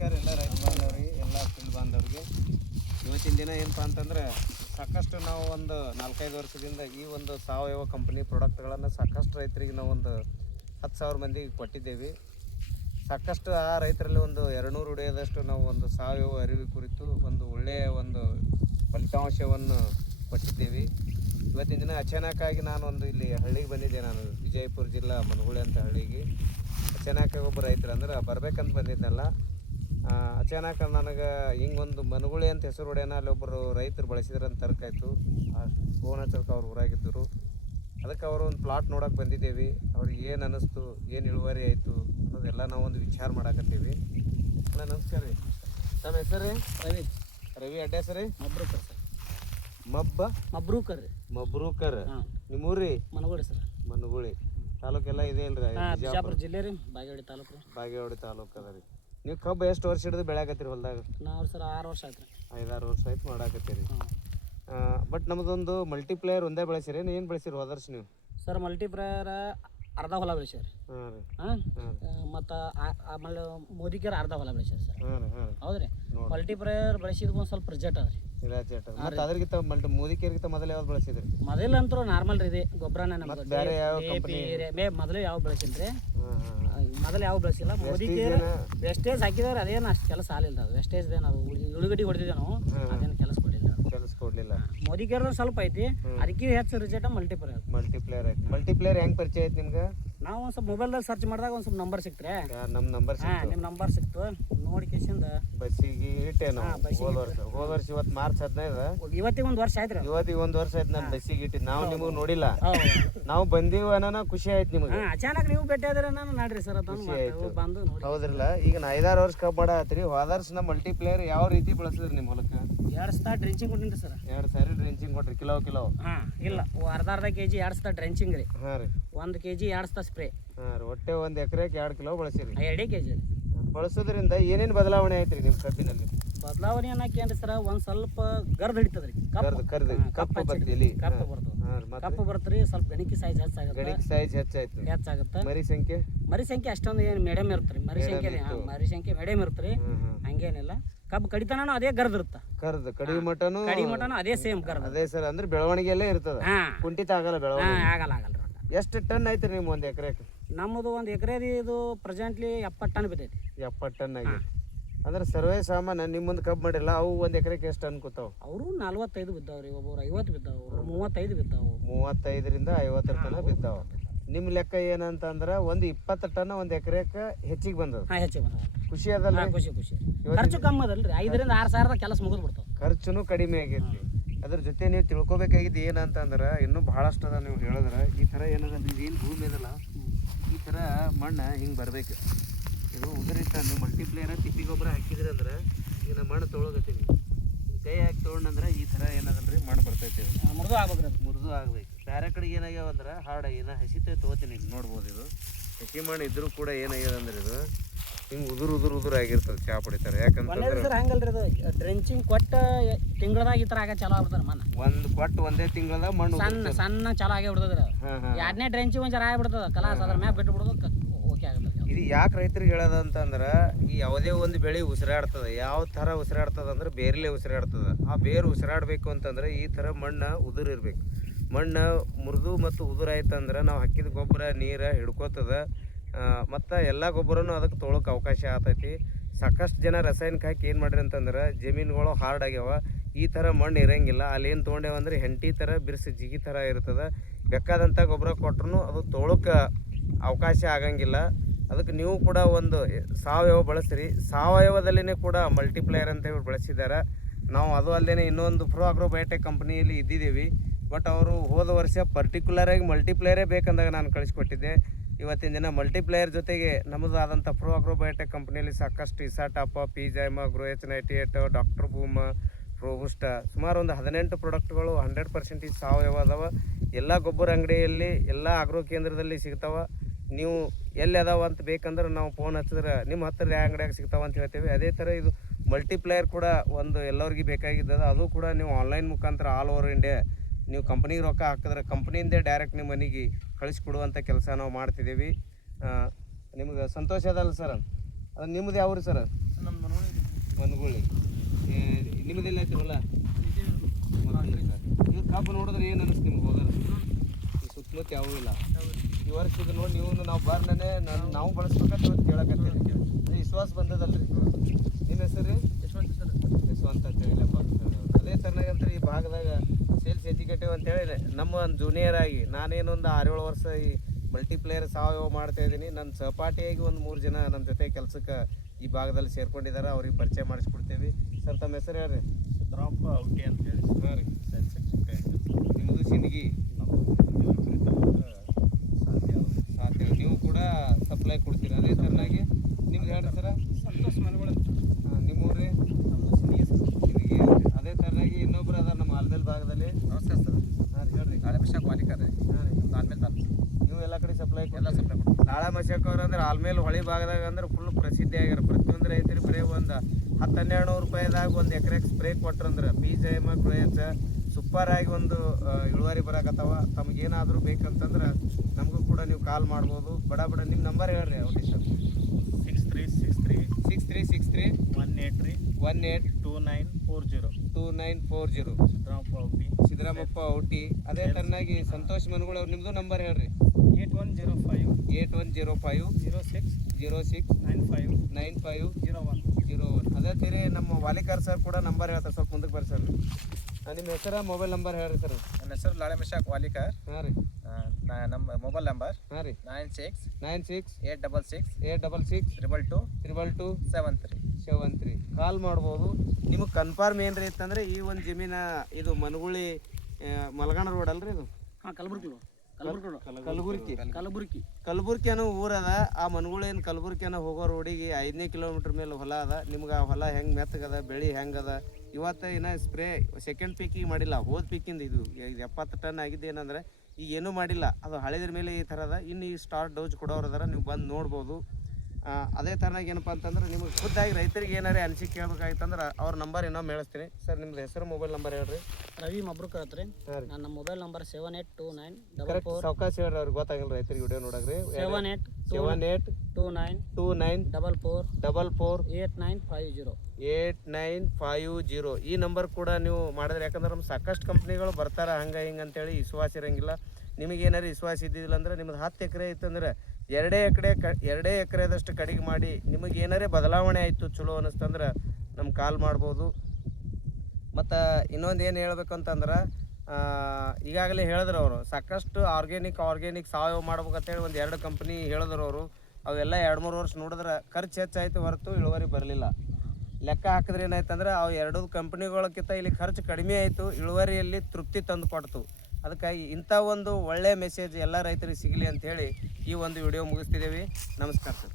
ನಮಸ್ಕಾರ ಎಲ್ಲ ರೈತ ಬಾಂಧವ್ರಿಗೆ, ಎಲ್ಲ ಫೀಲ್ಡ್ ಬಾಂಧವ್ರಿಗೆ. ಇವತ್ತಿನ ದಿನ ಏನಪ್ಪ ಅಂತಂದ್ರೆ ಸಾಕಷ್ಟು ನಾವು ಒಂದು 4-5 ವರ್ಷದಿಂದ ಈ ಒಂದು ಸಾವಯವ ಕಂಪನಿ ಪ್ರಾಡಕ್ಟ್ಗಳನ್ನು ಸಾಕಷ್ಟು ರೈತರಿಗೆ ನಾವು ಒಂದು 10,000 ಮಂದಿಗೆ ಕೊಟ್ಟಿದ್ದೇವೆ. ಸಾಕಷ್ಟು ಆ ರೈತರಲ್ಲಿ ಒಂದು 200 ಹೊಡೆಯೋದಷ್ಟು ನಾವು ಒಂದು ಸಾವಯವ ಅರಿವು ಕುರಿತು ಒಂದು ಒಳ್ಳೆಯ ಒಂದು ಫಲಿತಾಂಶವನ್ನು ಕೊಟ್ಟಿದ್ದೇವೆ. ಇವತ್ತಿನ ದಿನ ಅಚಾನಕ್ಕಾಗಿ ನಾನು ಒಂದು ಇಲ್ಲಿ ಹಳ್ಳಿಗೆ ಬಂದಿದ್ದೆ. ನಾನು ವಿಜಯಪುರ ಜಿಲ್ಲಾ ಮನಗುಳಿ ಅಂತ ಹಳ್ಳಿಗೆ ಅಚಾನಕ್ಕಾಗಿ ಒಬ್ಬ ರೈತರು ಅಂದ್ರೆ ಬರ್ಬೇಕಂತ ಬಂದಿದ್ದೆನಲ್ಲ. ಅಚಾನಕ್ ನನಗೆ ಹಿಂಗೊಂದು ಮನಗುಳಿ ಅಂತ ಹೆಸರು ಹೊಡೆಯೋಣ, ಅಲ್ಲಿ ಒಬ್ಬರು ರೈತರು ಬಳಸಿದ್ರಂತ ತರ್ಕಾಯ್ತು. ಫೋನ್ ಹಚ್ಚಕ್ಕೆ ಅವ್ರು ಊರಾಗಿದ್ದರು. ಅದಕ್ಕೆ ಅವರು ಒಂದು ಪ್ಲಾಟ್ ನೋಡೋಕೆ ಬಂದಿದ್ದೇವೆ. ಅವ್ರಿಗೆ ಏನು ಅನ್ನಿಸ್ತು, ಏನು ಇಳುವರಿ ಆಯಿತು ಅನ್ನೋದೆಲ್ಲ ನಾವು ಒಂದು ವಿಚಾರ ಮಾಡಾಕತ್ತೀವಿ. ಅಣ್ಣ ನಮಸ್ಕಾರ ರೀ. ನಮ್ಮ ಹೆಸರು ರೀ ರವಿ ಅಡ್ಡ ಹೆಸರು ರೀ ಮಬ್ರೂಕರ್ ಸರ್. ಮಬ್ರೂಕರ್ ರೀ. ಮಬ್ರೂಕರ್. ನಿಮ್ಮೂರು ರೀ? ಮನಗುಳಿ ಸರ್. ಮನಗುಳಿ ತಾಲೂಕೆಲ್ಲ ಇದೆ ಅಲ್ರಿ? ಬಿಜಾಪುರ ಜಿಲ್ಲೆ ರೀ, ಬಾಗೇವಾಡಿ ತಾಲೂಕು. ಬಾಗೇವಾಡಿ ತಾಲೂಕು ಅದ ರೀ. ನೀವು ಕಬ್ಬು ಎಷ್ಟು ವರ್ಷ ಹಿಡಿದು ಬೆಳೆಯಾಕತ್ತೀರಿ ಹೊಲ್ದಾಗ? ನಾವು ಸರ್ 6 ವರ್ಷ ಆಯ್ತು ರೀ. 5-6 ವರ್ಷ ಆಯ್ತು ಮಾಡಾಕತ್ತೀರಿ. ಬಟ್ ನಮ್ಮದೊಂದು ಮಲ್ಟಿಪ್ಲೇಯರ್ ಒಂದೇ ಬೆಳೆಸಿರಿ, ಏನು ಬೆಳೆಸಿರಿ ಹೋದ ವರ್ಷ ನೀವು? ಸರ್ ಮಲ್ಟಿಪ್ಲೇಯರ್ ಅರ್ಧ ಹೊಲ ಬೆಳೆಸ್ಯಾರ. ಹಾಂ ರೀ. ಮತ್ತು ಆಮೇಲೆ ಮೋದಿಕೇರ್ ಅರ್ಧ ಹೊಲ ಬೆಳೆಸ್ಯಾರ ಸರ್. ಹಾಂ ರೀ. ಹೌದ್ರಿ. ಮಲ್ಟಿಪ್ಲೇಯರ್ ಬೆಳೆಸಿದ್ವಿ ಒಂದು ಸ್ವಲ್ಪ ರಿಜೆಕ್ಟ್ ಅದ ರೀ. ಮತ್ತು ಅದ್ರಗಿಂತ ಮೋದಿಕೇರ್ಗಿಂತ ಮೊದಲು ಯಾವ್ದು ಬೆಳೆಸಿದ್ರಿ? ಮೊದಲಂತೂ ನಾರ್ಮಲ್ ರೀ, ಇದೆ ಗೊಬ್ಬರನ ನಮ್ದು. ಬೇರೆ ಯಾವ ಕಂಪನಿ? ಮೊದಲು ಯಾವ ಬೆಳೆಸಿಲ್ಲ ರೀ, ಮೊದಲು ಯಾವ ಬೆಳೆಸಿಲ್ಲ. ಮೋದಿಕೇರ್ ವೆಸ್ಟೇಜ್ ಹಾಕಿದವ್ರು ಅದೇನು ಅಷ್ಟು ಕೆಲಸ ಆಲಿಲ್ಲ. ಅದು ವೆಸ್ಟೇಜ್ ಏನು ಅದು ಉಳುಗಡ್ಡಿ ಹೊಡೆದಿದ್ದೆ ನಾವು, ಅದೇನು ಕೆಲಸ ಕೊಡಲಿಲ್ಲ. ಮೋದಿಕೇರ್ ಸ್ವಲ್ಪ ಐತಿ, ಅದಕ್ಕೆ ಹೆಚ್ಚು ರಿಜೆಕ್ಟ್ ಮಲ್ಟಿಪ್ಲೇಯರ್ ಐತಿ. ಮಲ್ಟಿಪ್ಲೇಯರ್ ಹೆಂಗೆ ಪರಿಚಯ ಐತಿ ನಿಮ್ಗೆ? ನಾವು ಒಂದು ಸ್ವಲ್ಪ ಮೊಬೈಲ್ದಾಗ ಸರ್ಚ್ ಮಾಡಿದಾಗ ಒಂದು ಸ್ವಲ್ಪ ನಂಬರ್ ಸಿಕ್ತ್ರೆ. ನಮ್ಮ ನಂಬರ್ ಸಿಕ್ತು. ನಿಮ್ಮ ನಂಬರ್ ಸಿಕ್ತು ನೋಡಿ ಕೇಸಿಂದ ಬಸ್ಸಿಗೆ ಇಟ್ಟೆ ನಾವು. ಹೋದ ವರ್ಷ ಇವತ್ತು ಮಾರ್ಚ್ 15. ಇವತ್ತಿಗೆ 1 ವರ್ಷ ಆಯ್ತು ರೀ. ಇವತ್ತಿಗೆ 1 ವರ್ಷ ಆಯ್ತು ನಾನು ಬಸ್ಸಿಗೆ ಇಟ್ಟಿದ್ದು. ನಾವು ನಿಮಗೆ ನೋಡಿಲ್ಲ, ನಾವು ಬಂದೀವ ಅನ್ನೋ ಖುಷಿ ಆಯ್ತು ನಿಮಗೆ. ಅಚಾನಕ್ ನೀವು ಭೇಟಿ ಆದ್ರೆ ನಾನು ನಾಡ್ರಿ ಸರ್ ಖುಷಿ ಆಯ್ತು. ಬಂದು ನೋಡಿ. ಹೌದ್ರಲ್ಲ, ಈಗ ನಾ 5-6 ವರ್ಷ ಕಬ್ಬು ಮಾಡತ್ತೀರಿ. ಹೋದ ವರ್ಷ ನಮ್ಮ ಮಲ್ಟಿಪ್ಲೇಯರ್ ಯಾವ ರೀತಿ ಬಳಸಿದ್ರಿ ನಿಮ್ಮ ಹೊಲಕ್ಕೆ? 2 ಸತ ಡ್ರೆಂಚಿಂಗ್ ಕೊಟ್ಟಿನಿ ಸರ್. 2 ಸಾರಿ ಡ್ರೆಂಚಿಂಗ್ ಕೊಟ್ರಿ? ಕಿಲೋ ಇಲ್ಲ, ಅರ್ಧ kg 2 ಸತ ಡ್ರೆಂಚಿಂಗ್ ರೀ. 1 kg 2 ಸತ ಸ್ಪ್ರೇ. ಒಟ್ಟೆ 1 ಎಕರೆಗೆ 2 ಕಿಲೋ ಬಳಸಿರಿ? 2 kg ಬಳಸೋದ್ರಿಂದ ಏನೇನು ಬದಲಾವಣೆ ಐತ್ರಿ ನಿಮ್ಮ ಕಬ್ಬಿನಲ್ಲಿ? ಬದಲಾವಣೆ ಅನ್ನಕೇನ್ರಿ ಸರ್, ಒಂದ್ ಸ್ವಲ್ಪ ಗರ್ದ್ ಹಿಡಿತದ್ರಿ. ಕಪ್ಪು ಬರ್ತದೆ, ಕಪ್ಪು ಬರ್ತದ್ರಿ. ಸ್ವಲ್ಪ ಗಣಿಕಿ ಸೈಜ್ ಹೆಚ್ಚಾಗುತ್ತೆ. ಮರಿ ಸಂಖ್ಯೆ ಅಷ್ಟೊಂದು ಏನು ಮೀಡಿಯಂ ಇರುತ್ತೆ. ಮರಿ ಸಂಖ್ಯೆ ಮೀಡಿಯಂ ಇರುತ್ತೆ, ಹಂಗೇನಿಲ್ಲ. ಕಬ್ಬು ಕಡಿತನೂ ಅದೇ ಗರ್ದ್ ಇರುತ್ತೆ. ಕಡಿ ಮಟನು ಅದೇ ಸೇಮ್ ಗರ್ದ್. ಅದೇ ಸರ್, ಅಂದ್ರೆ ಬೆಳವಣಿಗೆಲ್ಲೇ ಇರ್ತದ, ಕುಂಠಿತ ಆಗಲ್ಲ ಬೆಳವಣಿಗೆ. ಆಗಲ್ಲ. ಎಷ್ಟು ಟನ್ ಐತ್ರಿ ನಿಮ್ಮ 1 ಎಕರೆಗೆ? ನಮ್ಮದು 1 ಎಕರೆದು ಇದು ಪ್ರೆಸೆಂಟ್ಲಿ 70 ಟನ್ ಬಿದ್ದೈತಿ. 70 ಟನ್ ಆಗೈತಿ. ಅಂದ್ರೆ ಸರ್ವೇ ಸಾಮಾನ್ಯ ನಿಮ್ಮೊಂದು ಕಬ್ಬು ಮಾಡಿಲ್ಲ, ಅವು 1 ಎಕರೆಗೆ ಎಷ್ಟು ಟನ್ ಕೂತಾವ? ಅವರು 45 ಬಿದ್ದಾವ್ರಿ, ಒಬ್ಬರು 50 ಬಿದ್ದಾವ, 35 ಬಿದ್ದಾವ. 35ರಿಂದ 50 ತನಕ ಬಿದ್ದಾವ. ನಿಮ್ಮ ಲೆಕ್ಕ ಏನಂತಂದ್ರೆ ಒಂದು 20 ಟನ್ 1 ಎಕರೆಗೆ ಹೆಚ್ಚಿಗೆ ಬಂದದ. ಹೆಚ್ಚಿಗೆ ಬಂದದ. ಖುಷಿ ಅದಲ್ಲ? ಖುಷಿ. ಖರ್ಚು ಕಮ್ಮಿ ಅದಲ್ರಿ. 5ರಿಂದ 6 ಸಾವಿರದ ಕೆಲಸ ಮುಗಿದು ಬಿಡ್ತಾವ. ಖರ್ಚುನು ಕಡಿಮೆ ಆಗೈತಿ. ಅದ್ರ ಜೊತೆ ನೀವು ತಿಳ್ಕೊಬೇಕಾಗಿದ್ದು ಏನಂತಂದ್ರೆ, ಇನ್ನೂ ಭಾಳಷ್ಟು ಅದ. ನೀವು ಹೇಳಿದ್ರೆ ಈ ಥರ ಏನದ, ಇದೇನು ಭೂಮಿ ಅದಲ್ಲ, ಈ ಥರ ಮಣ್ಣು ಹಿಂಗೆ ಬರಬೇಕು. ಇದು ಉದುರಿತ ನೀವು ಮಲ್ಟಿಪ್ಲೇಯರ್ ತಿಪ್ಪಿ ಗೊಬ್ಬರ ಹಾಕಿದ್ರಿ ಅಂದ್ರೆ ಈಗ ನಾ ಮಣ್ಣು ತೊಗೊಳಗತ್ತೀನಿ, ಕೈ ಹಾಕಿ ತೊಗೊಂಡ್ರೆ ಈ ಥರ ಏನದಲ್ರಿ ಮಣ್ಣು ಬರ್ತೈತಿ. ಮುರಿದು ಆಗ್ಬೇಕು. ಬೇರೆ ಕಡೆಗೆ ಏನಾಗ್ಯಾವ ಅಂದ್ರೆ ಹಾಡಾಗಿ ನಾ ಹಸಿತೆ ತೊಗೋತೀನಿ. ಇಲ್ಲಿ ನೋಡ್ಬೋದು, ಇದು ಹಸಿ ಮಣ್ಣು ಇದ್ರೂ ಕೂಡ ಏನಾಗ್ಯದ ಅಂದ್ರೆ ಇದು ಹಿಂಗೆ ಉದುರು ಆಗಿರ್ತದೆ. ಚಾ ಪಡಿತಾರೆ. ಯಾಕಂತಂದ್ರೆ ಹಂಗಲ್ರಿ, ಅದು ಡ್ರೆಂಚಿಂಗ್ ಕೊಟ್ಟ ತಿಂಗಳದಾಗ ಈ ಥರ ಆಗ ಚಾಲು ಆಗ್ಬಿಡ್ತಾರೆ ಮಣ್ಣು. ಒಂದೇ ತಿಂಗಳದಾಗ ಮಣ್ಣು ಸಣ್ಣ ಚಾಲು ಆಗೇ ಬಿಡ್ತದ್ರಿ. 2ನೇ ಡ್ರೆಂಚಿಂಗ್ ಒಂಚೂರು ಆಗಿಬಿಡ್ತದ, ಕಲಾಸ್ ಅದ್ರ ಮ್ಯಾಗ ಬಿಟ್ಟು ಬಿಡೋದು ಓಕೆ ಆಗುತ್ತೆ. ಇದು ಯಾಕೆ ರೈತರಿಗೆ ಹೇಳೋದು ಅಂತಂದ್ರೆ, ಈ ಯಾವುದೇ ಒಂದು ಬೆಳೆ ಉಸಿರಾಡ್ತದೆ. ಯಾವ ಥರ ಉಸಿರಾಡ್ತದೆ ಅಂದ್ರೆ ಬೇರ್ಲೆ ಉಸಿರಾಡ್ತದೆ. ಆ ಬೇರು ಉಸಿರಾಡಬೇಕು ಅಂತಂದ್ರೆ ಈ ಥರ ಮಣ್ಣು ಉದುರಿರ್ಬೇಕು. ಮಣ್ಣು ಮುರಿದು ಮತ್ತು ಉದುರಾಯ್ತಂದ್ರೆ ನಾವು ಹಾಕಿದ ಗೊಬ್ಬರ ನೀರು ಹಿಡ್ಕೋತದ, ಮತ್ತು ಎಲ್ಲ ಗೊಬ್ಬರನೂ ಅದಕ್ಕೆ ತೊಳೋಕೆ ಅವಕಾಶ ಆಗ್ತೈತಿ. ಸಾಕಷ್ಟು ಜನ ರಾಸಾಯನಿಕ ಹಾಕಿ ಏನು ಮಾಡ್ರಿ ಅಂತಂದ್ರೆ ಜಮೀನುಗಳು ಹಾರ್ಡ್ ಆಗ್ಯಾವ. ಈ ಥರ ಮಣ್ಣು ಇರೋಂಗಿಲ್ಲ. ಅಲ್ಲಿ ಏನು ತೊಗೊಂಡೇವಂದ್ರೆ ಹೆಂಟಿ ಥರ ಬಿರ್ಸಿ ಜಿಗಿ ಥರ ಇರ್ತದೆ. ಬೇಕಾದಂಥ ಗೊಬ್ಬರ ಕೊಟ್ಟರು ಅದು ತೊಳೋಕೆ ಅವಕಾಶ ಆಗಂಗಿಲ್ಲ. ಅದಕ್ಕೆ ನೀವು ಕೂಡ ಒಂದು ಸಾವಯವ ಬಳಸ್ರಿ. ಸಾವಯವದಲ್ಲಿನೇ ಕೂಡ ಮಲ್ಟಿಪ್ಲೇಯರ್ ಅಂತ ಹೇಳಿ ಬಳಸಿದ್ದಾರೆ. ನಾವು ಅದು ಅಲ್ಲದೆ ಇನ್ನೊಂದು ಪ್ರೋ ಆಗ್ರೋ ಬಯೋಟೆಕ್ ಕಂಪ್ನಿಯಲ್ಲಿ ಇದ್ದಿದ್ದೀವಿ. ಬಟ್ ಅವರು ಹೋದ ವರ್ಷ ಪರ್ಟಿಕ್ಯುಲರಾಗಿ ಮಲ್ಟಿಪ್ಲೇಯರೇ ಬೇಕಂದಾಗ ನಾನು ಕಳಿಸ್ಕೊಟ್ಟಿದ್ದೆ. ಇವತ್ತಿನ ದಿನ ಮಲ್ಟಿಪ್ಲೇಯರ್ ಜೊತೆಗೆ ನಮ್ಮದು ಆದಂಥ ಪ್ರೋ ಆಗ್ರೋ ಬಯೋಟೆಕ್ ಕಂಪ್ನಿಯಲ್ಲಿ ಸಾಕಷ್ಟು ಇಸಾಟಾಪ, ಪಿಜೈಮ, ಗ್ರೋ H98, ಡಾಕ್ಟರ್ ಬೂಮ್, ರೋಬುಸ್ಟ, ಸುಮಾರು ಒಂದು 18 ಪ್ರಾಡಕ್ಟ್ಗಳು 100% ಸಾವಯವ ಅದಾವ. ಎಲ್ಲ ಗೊಬ್ಬರ ಅಂಗಡಿಯಲ್ಲಿ, ಎಲ್ಲ ಆಗ್ರೋ ಕೇಂದ್ರದಲ್ಲಿ ಸಿಗ್ತಾವ. ನೀವು ಎಲ್ಲಿ ಅದಾವ ಅಂತ ಬೇಕಂದ್ರೆ ನಾವು ಫೋನ್ ಹಚ್ಚಿದ್ರೆ ನಿಮ್ಮ ಹತ್ತಿರ ಯಾವ ಅಂಗಡಿಯಾಗ ಸಿಗ್ತಾವ ಅಂತ ಹೇಳ್ತೇವೆ. ಅದೇ ಥರ ಇದು ಮಲ್ಟಿಪ್ಲೇಯರ್ ಕೂಡ ಒಂದು ಎಲ್ಲರಿಗೂ ಬೇಕಾಗಿದ್ದದ. ಅದು ಕೂಡ ನೀವು ಆನ್ಲೈನ್ ಮುಖಾಂತರ ಆಲ್ ಓವರ್ ಇಂಡಿಯಾ ನೀವು ಕಂಪ್ನಿಗೆ ರೊಕ್ಕ ಹಾಕಿದ್ರೆ ಕಂಪ್ನಿಯಿಂದ ಡೈರೆಕ್ಟ್ ನಿಮ್ಮ ಮನೆಗೆ ಕಳಿಸ್ಕೊಡುವಂಥ ಕೆಲಸ ನಾವು ಮಾಡ್ತಿದ್ದೀವಿ. ನಿಮ್ಗೆ ಸಂತೋಷ ಅದಲ್ಲ ಸರ್? ಅದು ನಿಮ್ಮದು ಯಾವ ಊರು ಸರ್? ನಮ್ಮ ಮನಗುಳಿ ನಿಮ್ಮದೆಲ್ಲ ಐತಿ ಹೊಲ? ಇವ್ರು ಕಬ್ಬು ನೋಡಿದ್ರೆ ಏನು ಅನಿಸ್ತು ನಿಮ್ಗೆ ಹೋದ್ರೆ? ಸುತ್ತಮುತ್ತ ಯಾವೂ ಇಲ್ಲ. ಈ ವರ್ಷ ಇದು ನೋಡಿ ನೀವು ನಾವು ಬರ್ನೇ ನಾವು ಬಳಸ್ಬೇಕಂತ ಇವತ್ತು ಕೇಳಕತ್ತೀರಿ. ವಿಶ್ವಾಸ ಬಂದದಲ್ರಿ. ನಿಮ್ಮ ಹೆಸರು ರೀ? ಯಶವಂತ ಅಂತ ಹೇಳಿಲ್ಲಪ್ಪ. ಅದೇ ಥರನಾಗಂತ ಈ ಭಾಗದಾಗ ಸೇಲ್ಸ್ ಎಜುಕೇಟಿವ್ ಅಂತೇಳಿ ನಮ್ಮ ಒಂದು ಜೂನಿಯರ್ ಆಗಿ ನಾನೇನೊಂದು 6-7 ವರ್ಷ ಈ ಮಲ್ಟಿಪ್ಲೇಯರ್ ಸಾವಯವ ಮಾಡ್ತಾ ಇದ್ದೀನಿ. ನನ್ನ ಸಹಪಾಠಿಯಾಗಿ ಒಂದು 3 ಜನ ನಮ್ಮ ಜೊತೆ ಕೆಲಸಕ್ಕೆ ಈ ಭಾಗದಲ್ಲಿ ಸೇರ್ಕೊಂಡಿದ್ದಾರೆ. ಅವ್ರಿಗೆ ಪರಿಚಯ ಮಾಡಿಸ್ಕೊಡ್ತೇವೆ. ಸರ್ ತಮ್ಮ ಹೆಸರು ಹೇಳ್ರಿ? ಸಿದ್ದರಾಮಪ್ಪ ಔಟಿ ಅಂತ ಹೇಳಿ. ಹಾಂ ರೀ. ಸೆನ್ಸೆಕ್ಸ್ ನಿಮ್ಮದು ಸಿಂದಗಿ? ಸಾಧ್ಯ. ನೀವು ಕೂಡ ಸಪ್ಲೈ ಕೊಡ್ತೀರಾ ಅದೇ ಥರನಾಗಿ? ನಿಮ್ದು ಹೇಳ್ರಿ ಸರ? ಸಂತೋಷ್ ಮನಗಳು. ಹಾಂ ನಿಮ್ಮ ಊರು ರೀ? ನಮ್ಮದು ಸಿಂದಗಿ. ಅದೇ ಥರನಾಗಿ ಇನ್ನೊಬ್ರು ಅದಾರ ನಮ್ಮ ಆಲ್ಮೇಲ್ ಭಾಗದಲ್ಲಿ. ನಮಸ್ಕಾರ ಸರ್. ಹಾಂ ರೀ ಹೇಳ್ರಿ. ನಾಳೆ ವಿಷಯ ಕ್ವಾಲಿಕರ್ ರೀ. ಹಾಂ ರೀ. ಆಲ್ಮೇಲೆ ತಾನು ನೀವು ಎಲ್ಲ ಕಡೆ ಸಪ್ಲೈ ಎಲ್ಲ ಸಪ್ಲೈ ಕೊಡ್ತೀವಿ. ನಾಳ ಮಶಾಕ್ ಅವ್ರು ಅಂದ್ರೆ ಆಲ್ಮೇಲ್ ಹೊಳಿ ಭಾಗದಾಗ ಅಂದ್ರೆ ಫುಲ್ ಪ್ರಸಿದ್ಧಿ ಆಗ್ಯಾರ. ಪ್ರತಿಯೊಂದು ರೈತರಿಗೆ ಬರೀ ಒಂದು 10-12 ರೂಪಾಯಿದಾಗ ಒಂದು ಎಕರೆಗೆ ಸ್ಪ್ರೇ ಕೊಟ್ರಂದ್ರೆ ಬೀಜ ಕ್ರೋಯಚ್ ಸೂಪರ್ ಆಗಿ ಒಂದು ಇಳುವರಿ ಬರಾಕತ್ತವ. ತಮಗೇನಾದರೂ ಬೇಕಂತಂದ್ರೆ ನಮಗೂ ಕೂಡ ನೀವು ಕಾಲ್ ಮಾಡ್ಬೋದು. ಬಡ ನಿಮ್ಮ ನಂಬರ್ ಹೇಳ್ರಿ. ಔಟಿ ಸರ್? 6363 6363 183 182940 2940 ಸಿದ್ದರಾಮಪ್ಪ ಔಟಿ. ಸಿದ್ದರಾಮಪ್ಪ ಔಟಿ. ಅದೇ ಥರನಾಗಿ ಸಂತೋಷ್ ಮನಗಳು ಅವ್ರು ನಿಮ್ಮದು ನಂಬರ್ ಹೇಳ್ರಿ? 8105 8105 06 06 95 95 01. ಅದೇ ತೀರಿ ನಮ್ಮ ವಾಲಿಕಾರ್ ಸರ್ ಕೂಡ ನಂಬರ್ ಹೇಳ್ತಾರೆ. ಸ್ವಲ್ಪ ಮುಂದಕ್ಕೆ ಬರ್ರಿ ಸರ್. ನಿಮ್ಮ ಹೆಸರ ಮೊಬೈಲ್ ನಂಬರ್ ಹೇಳ್ರಿ ಸರ್? ನನ್ನ ಹೆಸರು ಲಾಳೆ ಮಿಶಾಕ್ ವಾಲಿಕರ್. ಹಾಂ ರೀ. ನಮ್ಮ ಮೊಬೈಲ್ ನಂಬರ್ ಹಾಂ ರೀ. 96 96 866 866 222 222 73. ಕಾಲ್ ಮಾಡ್ಬೋದು. ನಿಮಗೆ ಕನ್ಫರ್ಮ್ ಏನ್ರಿ ಇತ್ತಂದ್ರೆ ಈ ಒಂದು ಜಮೀನ ಇದು ಮನಗುಳಿ ಮಲಗಣ ರೋಡ್ ಅಲ್ರಿ ಇದು? ಹಾಂ ಕಲಬುರ್ಗಿ ಕಲಬುರ್ಗಿ ಅನ್ನೋ ಊರದ. ಆ ಮನಗುಳಿ ಕಲಬುರ್ಗಿ ಅನ್ನೋ ಹೋಗೋ ರೋಡಿಗೆ 5ನೇ ಕಿಲೋಮೀಟ್ರ್ ಮೇಲೆ ಹೊಲ ಅದ. ನಿಮ್ಗೆ ಆ ಹೊಲ ಹೆಂಗೆ ಮೆತ್ತಗದ, ಬೆಳೆ ಹೆಂಗದ. ಇವತ್ತು ಇನ್ನೂ ಸ್ಪ್ರೇ ಸೆಕೆಂಡ್ ಪೀಕಿಗೆ ಮಾಡಿಲ್ಲ. ಹೋದ ಪೀಕಿಂದ ಇದು 70 ಟನ್ ಆಗಿದ್ದು. ಏನಂದ್ರೆ ಈಗ ಏನೂ ಮಾಡಿಲ್ಲ, ಅದು ಹಳೆದ್ರ ಮೇಲೆ ಈ ಥರ ಅದ. ಇನ್ನು ಈ ಸ್ಟಾರ್ ಡೋಸ್ ಕೊಡೋರು ಅದಾರ, ನೀವು ಬಂದು ನೋಡ್ಬೋದು. ಅದೇ ಥರನಾಗಿ ಏನಪ್ಪ ಅಂತಂದ್ರೆ ನಿಮಗೆ ಖುದ್ದಾಗಿ ರೈತರಿಗೆ ಏನಾರೇ ಅನಿಸಿಕೆ ಕೇಳ್ಬೇಕಾಯ್ತಂದ್ರೆ ಅವ್ರ ನಂಬರ್ ಇನ್ನೊಮ್ಮೆ ಹೇಳಿಸ್ತೀನಿ ಸರ್. ನಿಮ್ದು ಹೆಸರು ಮೊಬೈಲ್ ನಂಬರ್ ಹೇಳ್ರಿ? ರವಿ ಮಬ್ರೂಕರ್ ಹತ್ರ. ಹಾಂ ರೀ. ನನ್ನ ಮೊಬೈಲ್ ನಂಬರ್ 7829 ಕರೆಕ್ಟ್ ಸಾವಕಾಶ ಹೇಳ್ರಿ, ಅವ್ರಿಗೆ ಗೊತ್ತಾಗಿಲ್ಲ ರೈತರಿಗೆ ವಿಡಿಯೋ ನೋಡಕ್ರಿ. 7829 44 8950 8950 ಈ ನಂಬರ್ ಕೂಡ ನೀವು ಮಾಡಿದ್ರೆ, ಯಾಕಂದ್ರೆ ನಮ್ಮ ಸಾಕಷ್ಟು ಕಂಪ್ನಿಗಳು ಬರ್ತಾರೆ ಹಂಗೆ ಹಿಂಗೆ ಅಂತೇಳಿ ವಿಶ್ವಾಸ ಇರೋಂಗಿಲ್ಲ. ನಿಮಗೆ ಏನಾರು ವಿಶ್ವಾಸ ಇದ್ದಿಲ್ಲ ಅಂದ್ರೆ ನಿಮ್ದು 10 ಎಕರೆ ಇತ್ತಂದ್ರೆ 2 ಎಕರೆದಷ್ಟು ಕಡಿಗೆ ಮಾಡಿ ನಿಮಗೆ ಏನಾರೇ ಬದಲಾವಣೆ ಆಯಿತು ಚಲೋ ಅನ್ನಿಸ್ತಂದ್ರೆ ನಮ್ಗೆ ಕಾಲ್ ಮಾಡ್ಬೋದು. ಮತ್ತು ಇನ್ನೊಂದು ಏನು ಹೇಳ್ಬೇಕಂತಂದ್ರೆ ಈಗಾಗಲೇ ಹೇಳಿದ್ರು ಅವರು ಸಾಕಷ್ಟು ಆರ್ಗ್ಯಾನಿಕ್ ಸಾವಯವ ಮಾಡ್ಬೇಕಂತೇಳಿ ಒಂದು 2 ಕಂಪ್ನಿ ಹೇಳಿದ್ರು ಅವರು. ಅವೆಲ್ಲ 2-3 ವರ್ಷ ನೋಡಿದ್ರೆ ಖರ್ಚು ಹೆಚ್ಚಾಯಿತು ಹೊರತು ಇಳುವರಿ ಬರಲಿಲ್ಲ. ಲೆಕ್ಕ ಹಾಕಿದ್ರೆ ಏನಾಯ್ತಂದ್ರೆ ಅವು 2 ಕಂಪ್ನಿಗಳಕ್ಕಿಂತ ಇಲ್ಲಿ ಖರ್ಚು ಕಡಿಮೆ ಆಯಿತು, ಇಳುವರಿಯಲ್ಲಿ ತೃಪ್ತಿ ತಂದು ಕೊಡ್ತು. ಅದಕ್ಕಾಗಿ ಇಂಥ ಒಂದು ಒಳ್ಳೆಯ ಮೆಸೇಜ್ ಎಲ್ಲ ರೈತರಿಗೆ ಸಿಗಲಿ ಅಂಥೇಳಿ ಈ ಒಂದು ವಿಡಿಯೋ ಮುಗಿಸ್ತಿದ್ದೇವೆ. ನಮಸ್ಕಾರ ಸರ್.